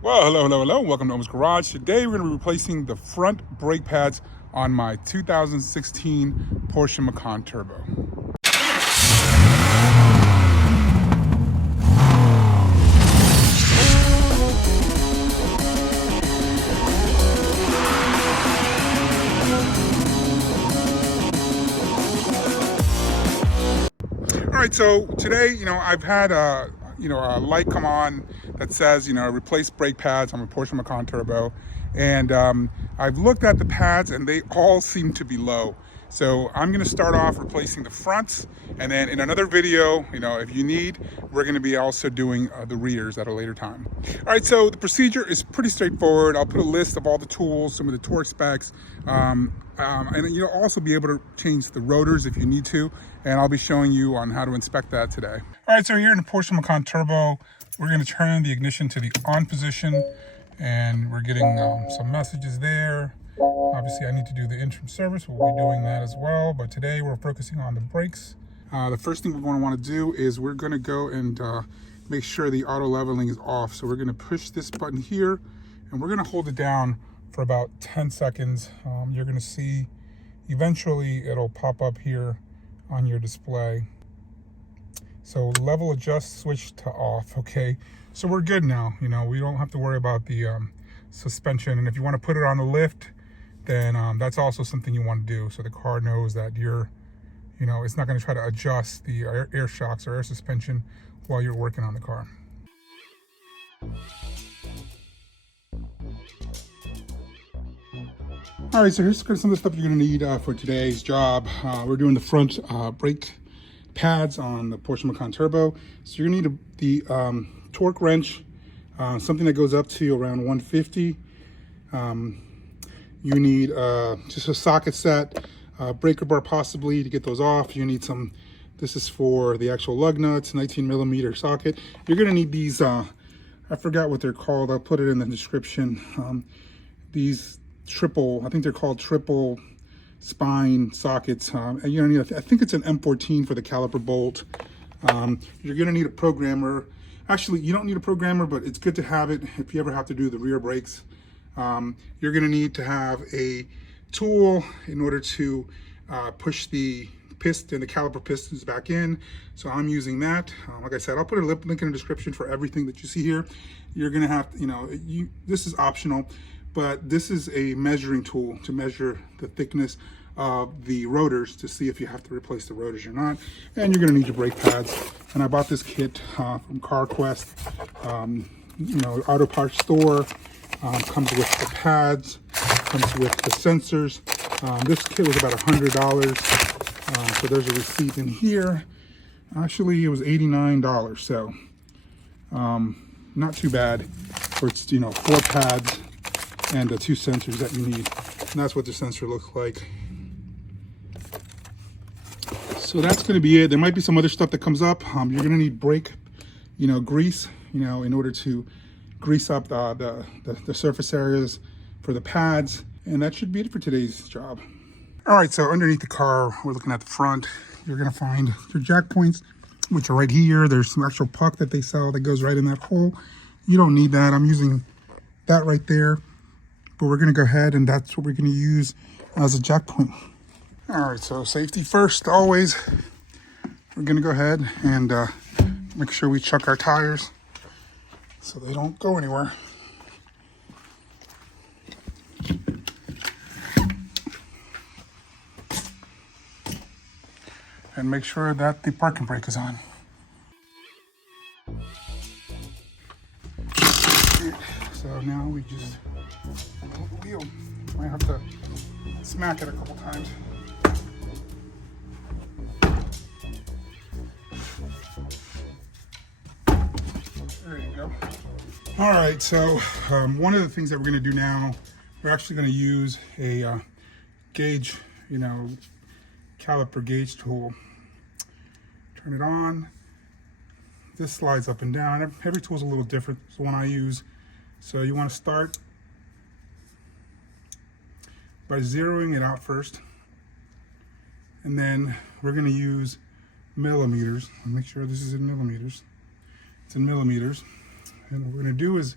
Well, hello. Welcome to Oma's Garage. Today we're going to be replacing the front brake pads on my 2016 Porsche Macan Turbo. All right, so today, I've had a light come on that says, replace brake pads on my Porsche Macan Turbo. And I've looked at the pads and they all seem to be low. So I'm gonna start off replacing the fronts, and then in another video, if you need, we're gonna be also doing the rears at a later time. All right, so the procedure is pretty straightforward. I'll put a list of all the tools, some of the torque specs, and you'll also be able to change the rotors if you need to, and I'll be showing you on how to inspect that today. All right, so here in the Porsche Macan Turbo, we're gonna turn the ignition to the on position, and we're getting some messages there. Obviously, I need to do the interim service. We'll be doing that as well, but today we're focusing on the brakes. The first thing we're going to want to do is we're going to go and make sure the auto leveling is off. So we're going to push this button here, and we're going to hold it down for about 10 seconds. You're going to see eventually it'll pop up here on your display. So level adjust, switch to off. Okay, so we're good now. We don't have to worry about the suspension, and if you want to put it on the lift, then that's also something you want to do, so the car knows that you're, it's not going to try to adjust the air shocks or air suspension while you're working on the car. All right, so here's some of the stuff you're going to need for today's job. We're doing the front brake pads on the Porsche Macan Turbo. So you're going to need the torque wrench, something that goes up to around 150. You need just a socket set, breaker bar possibly to get those off. You need some, this is for the actual lug nuts, 19mm socket. You're gonna need these, I forgot what they're called, I'll put it in the description. These I think they're called triple spine sockets. And you're gonna need, I think it's an M14 for the caliper bolt. You're gonna need a programmer. Actually, you don't need a programmer, but it's good to have it if you ever have to do the rear brakes. You're going to need to have a tool in order to push the piston, the caliper pistons back in. So I'm using that. Like I said, I'll put a link in the description for everything that you see here. You're going to have, this is optional, but this is a measuring tool to measure the thickness of the rotors to see if you have to replace the rotors or not. And you're going to need your brake pads. And I bought this kit from CarQuest, auto parts store. Comes with the pads, comes with the sensors. This kit was about $100, so there's a receipt in here. Actually, it was $89, so not too bad for, 4 pads and the 2 sensors that you need. And that's what the sensor looks like. So that's going to be it. There might be some other stuff that comes up. You're going to need brake, grease, in order to grease up the surface areas for the pads, and that should be it for today's job. All right, so underneath the car, we're looking at the front. You're gonna find your jack points, which are right here. There's some actual puck that they sell that goes right in that hole. You don't need that. I'm using that right there, but we're gonna go ahead and that's what we're gonna use as a jack point. All right, so safety first, always. We're gonna go ahead and make sure we check our tires so they don't go anywhere. And make sure that the parking brake is on. So now we just pull the wheel. Might have to smack it a couple times. There you go. All right, so one of the things that we're going to do now, we're actually going to use a gauge, caliper gauge tool. Turn it on. This slides up and down. Every tool is a little different. It's the one I use. So you want to start by zeroing it out first, and then we're going to use millimeters. I'll make sure this is in millimeters. It's in millimeters. And what we're going to do is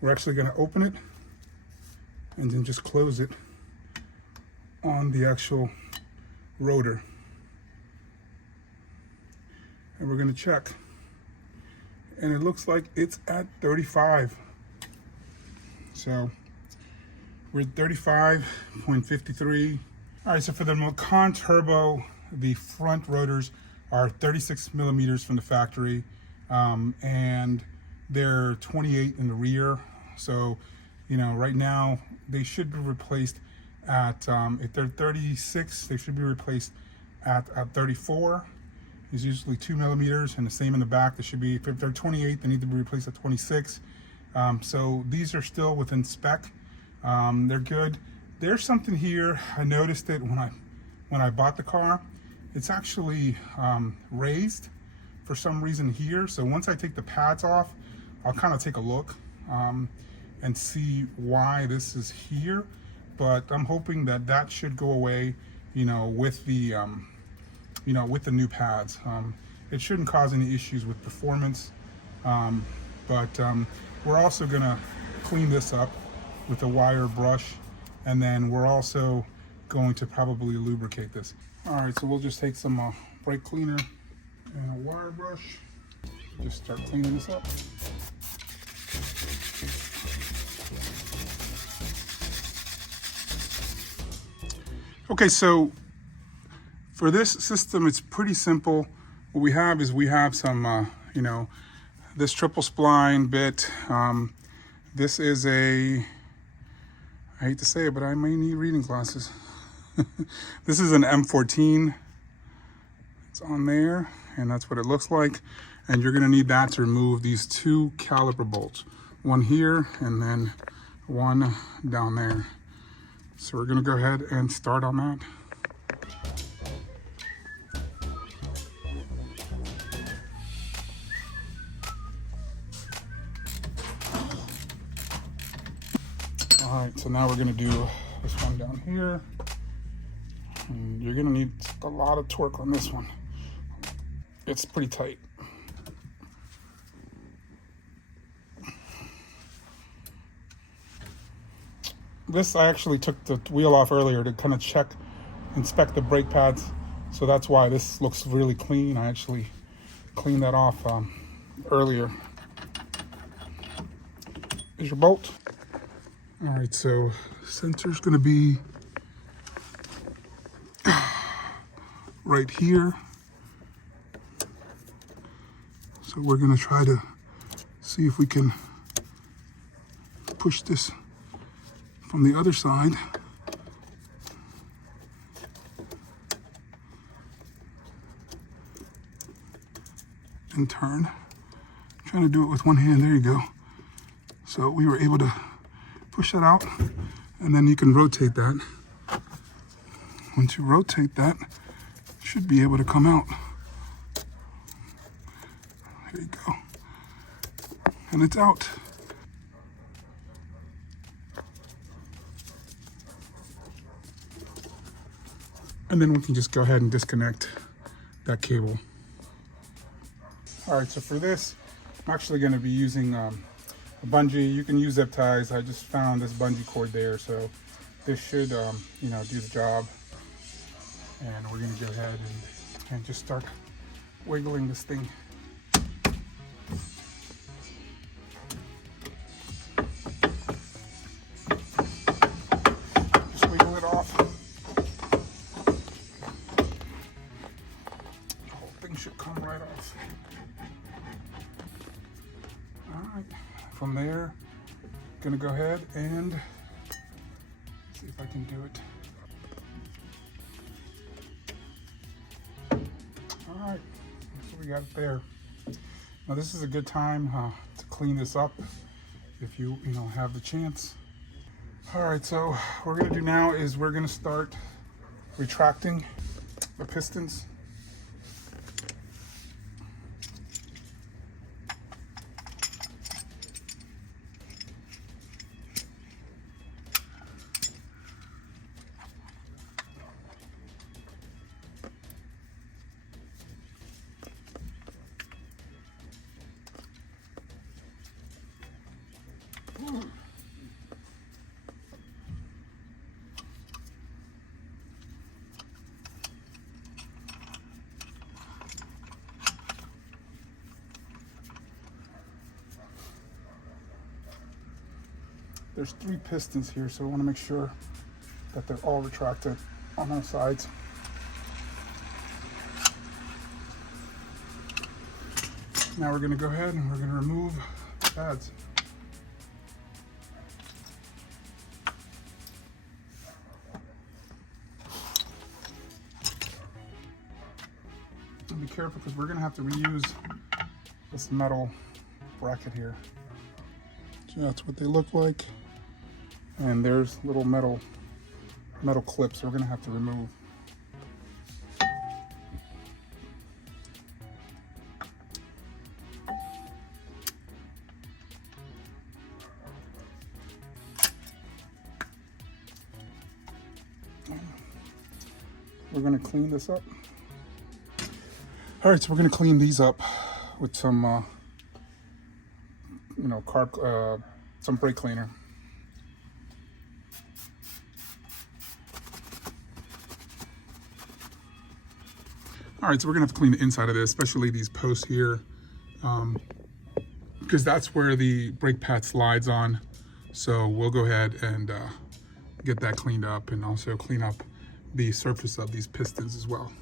we're actually going to open it and then just close it on the actual rotor. And we're going to check. And it looks like it's at 35. So we're at 35.53. All right, so for the Macan Turbo, the front rotors are 36 millimeters from the factory, and they're 28 in the rear. So, you know, right now they should be replaced at, if they're 36, they should be replaced at 34. Is usually 2 millimeters, and the same in the back. They should be, if they're 28, they need to be replaced at 26. So these are still within spec. They're good. There's something here. I noticed it when I bought the car. It's actually raised for some reason here. So once I take the pads off, I'll kind of take a look and see why this is here. But I'm hoping that that should go away, you know, with the with the new pads. It shouldn't cause any issues with performance, but we're also gonna clean this up with a wire brush, and then we're also going to probably lubricate this. All right, so we'll just take some brake cleaner and a wire brush, just start cleaning this up. Okay, so for this system, it's pretty simple. What we have is some, you know, this triple spline bit. This is a, I hate to say it, but I may need reading glasses. This is an M14. It's on there, and that's what it looks like. And you're gonna need that to remove these two caliper bolts. One here, and then one down there. So we're gonna go ahead and start on that. All right, so now we're gonna do this one down here. And you're gonna need a lot of torque on this one. It's pretty tight. This, I actually took the wheel off earlier to kind of inspect the brake pads. So that's why this looks really clean. I actually cleaned that off earlier. Here's your bolt. All right, so sensor's gonna be right here. So we're gonna try to see if we can push this from the other side. And turn. I'm trying to do it with one hand, there you go. So we were able to push that out, and then you can rotate that. Once you rotate that, it should be able to come out. There you go. And it's out. And then we can just go ahead and disconnect that cable. All right, so for this, I'm actually gonna be using a bungee. You can use zip ties. I just found this bungee cord there, so this should, you know, do the job. And we're gonna go ahead and just start wiggling this thing. Just wiggle it off. The whole thing should come right off. All right, from there, gonna go ahead and see if I can do it. All right, so we got it there. Now this is a good time to clean this up if you have the chance. All right, so what we're gonna do now is we're gonna start retracting the pistons. there's 3 pistons here, so I want to make sure that they're all retracted on all sides. Now we're going to go ahead and we're going to remove the pads. Be careful because we're going to have to reuse this metal bracket here. So that's what they look like. And there's little metal clips we're going to have to remove. We're going to clean this up. All right, so we're going to clean these up with some, some brake cleaner. All right, so we're going to have to clean the inside of this, especially these posts here, because that's where the brake pad slides on. So we'll go ahead and get that cleaned up and also clean up the surface of these pistons as well.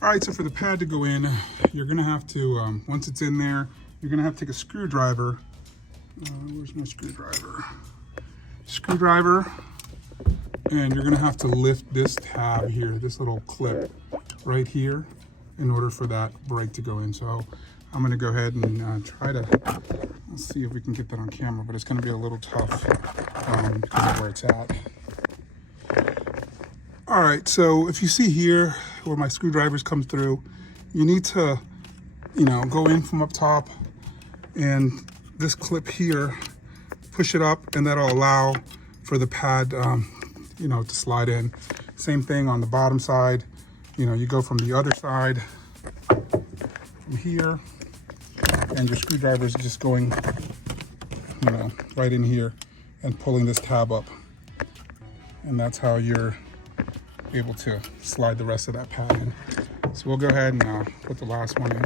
All right, so for the pad to go in, you're gonna have to, once it's in there, you're gonna have to take a screwdriver. Where's my screwdriver? Screwdriver, and you're gonna have to lift this tab here, this little clip right here, in order for that brake to go in. So I'm gonna go ahead and try to, let's see if we can get that on camera, but it's gonna be a little tough because of where it's at. All right, so if you see here where my screwdrivers come through, you need to, go in from up top, and this clip here, push it up, and that'll allow for the pad, to slide in. Same thing on the bottom side. You go from the other side, from here, and your screwdriver is just going, right in here and pulling this tab up. And that's how you're able to slide the rest of that pad in. So we'll go ahead and put the last one in.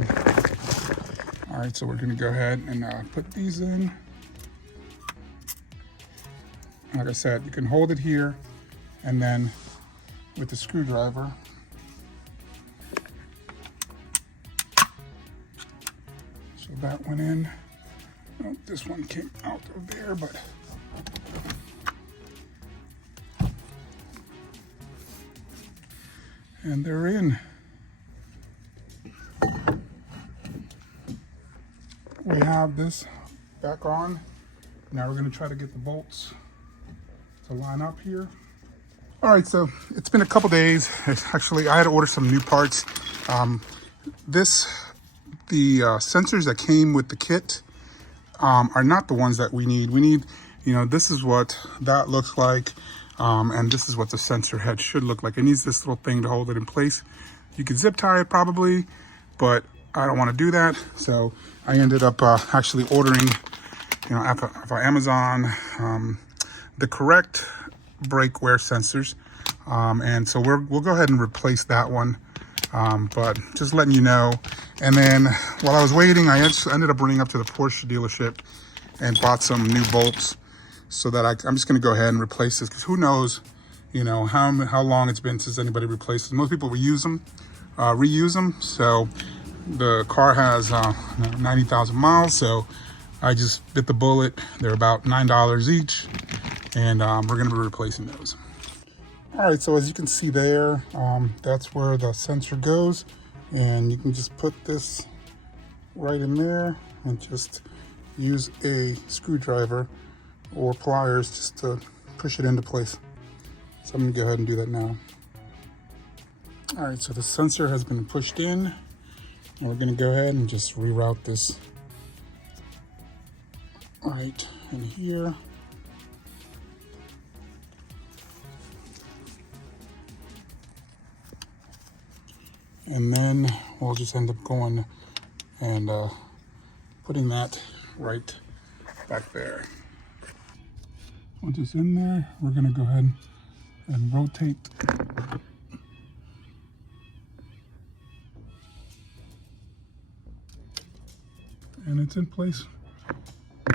All right, so we're gonna go ahead and put these in. Like I said, you can hold it here, and then with the screwdriver, so that went in. Oh, this one came out of there, but and they're in. We have this back on. Now we're going to try to get the bolts to line up here. All right, so it's been a couple days. Actually, I had to order some new parts. The sensors that came with the kit are not the ones that we need. We need, this is what that looks like. And this is what the sensor head should look like. It needs this little thing to hold it in place. You could zip tie it probably, but I don't want to do that. So I ended up actually ordering, off of Amazon, the correct brake wear sensors. And so we'll go ahead and replace that one. But just letting you know. And then while I was waiting, I ended up running up to the Porsche dealership and bought some new bolts, so that I'm just going to go ahead and replace this, because who knows, how long it's been since anybody replaced it. Most people reuse them. So the car has 90,000 miles. So I just bit the bullet. They're about $9 each, and we're going to be replacing those. All right, so as you can see there, that's where the sensor goes, and you can just put this right in there and just use a screwdriver or pliers just to push it into place. So I'm gonna go ahead and do that now. All right, so the sensor has been pushed in, and we're gonna go ahead and just reroute this right in here. And then we'll just end up going and putting that right back there. Once it's in there, we're gonna go ahead and rotate and it's in place.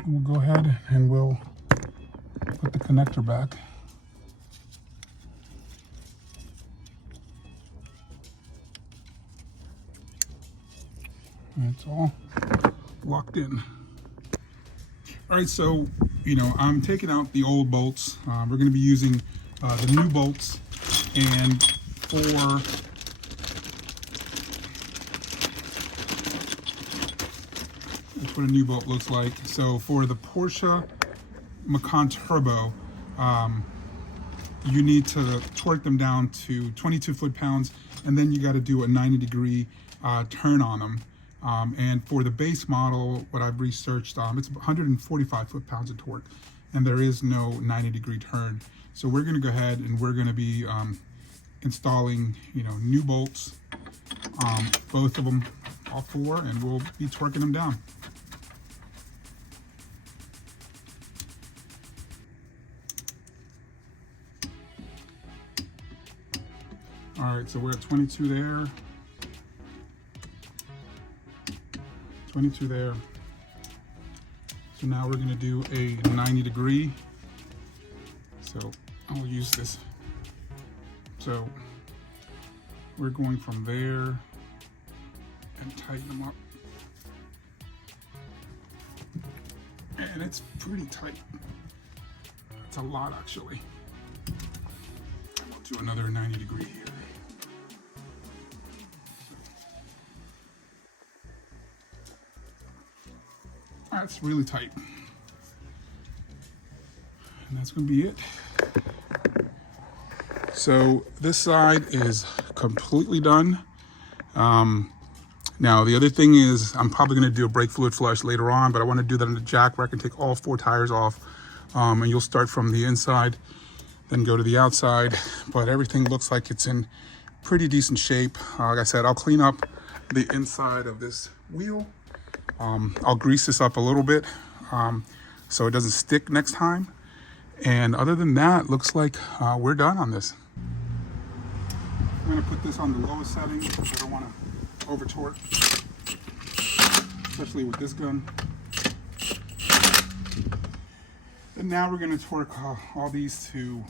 We'll go ahead and we'll put the connector back. And it's all locked in. All right, so, I'm taking out the old bolts. We're going to be using the new bolts. And that's what a new bolt looks like. So for the Porsche Macan Turbo, you need to torque them down to 22 foot-pounds, and then you got to do a 90-degree turn on them. And for the base model, what I've researched, it's 145 foot-pounds of torque, and there is no 90-degree turn. So we're going to go ahead and we're going to be installing, new bolts, both of them, all four, and we'll be torquing them down. All right, so we're at 22 there. 22 there. So now we're going to do a 90-degree. So I'll use this. So we're going from there and tighten them up. And it's pretty tight. It's a lot, actually. And we'll do another 90-degree here. That's really tight. And that's going to be it. So this side is completely done. Now the other thing is I'm probably going to do a brake fluid flush later on, but I want to do that on the jack where I can take all four tires off. And you'll start from the inside, then go to the outside. But everything looks like it's in pretty decent shape. Like I said, I'll clean up the inside of this wheel. I'll grease this up a little bit so it doesn't stick next time. And other than that, looks like we're done on this. I'm going to put this on the lowest setting because I don't want to over torque, especially with this gun. And now we're going to torque all these to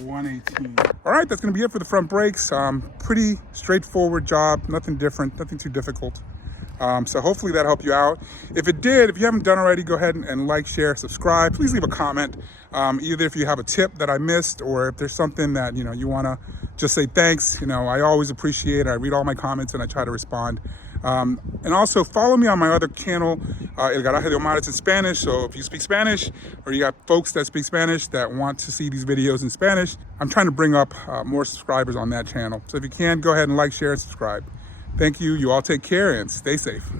118. All right, that's going to be it for the front brakes. Pretty straightforward job, nothing different, nothing too difficult. So hopefully that helped you out. If it did, if you haven't done already, go ahead and like, share, subscribe. Please leave a comment, either if you have a tip that I missed or if there's something that, you want to just say thanks. I always appreciate it. I read all my comments and I try to respond. And also follow me on my other channel, El Garaje de Omar. It's in Spanish, so if you speak Spanish or you got folks that speak Spanish that want to see these videos in Spanish, I'm trying to bring up more subscribers on that channel. So if you can, go ahead and like, share, and subscribe. Thank you. You all take care and stay safe.